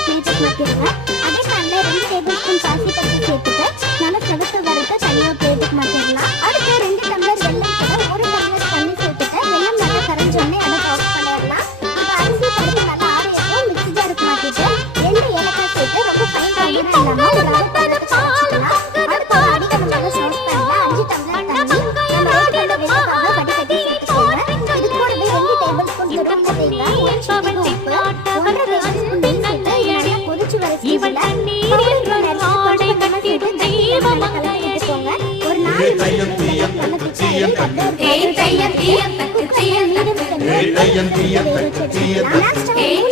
பிளேட்டுக்கு மாற்றிடுங்க அதே பேனில் ரெண்டு டேபிள் ஸ்பூன் பாசி பருப்பு சேர்த்துட்டு நல்லா செவக்க வறுத்து தனியாக பிளேட்டுக்கு மாற்றிடலாம் அடுத்து ரெண்டு டம்ளர் வெல்லம் கூட ஒரு டம்ளர் தண்ணி. சேர்த்துட்டு வெல்லம் நல்லா கரைஞ்சோடனே அதை ஆஃப் பண்ணிடலாம் இப்போ அரிசி பருப்பு நல்லா ஆறியப்போ மிக்ஸி ஜாருக்கு மாற்றிட்டு ரெண்டு ஏலக்காய் சேர்த்து ரொம்ப ஃபைன் பவுடர் இல்லாமல் ஒரு ரவை பதத்துக்கு அரைச்சிக்கலாம் దయ్యం తీయం తీయం ఏ దయ్యం తీయం తీయం ఏ దయ్యం తీయం తీయం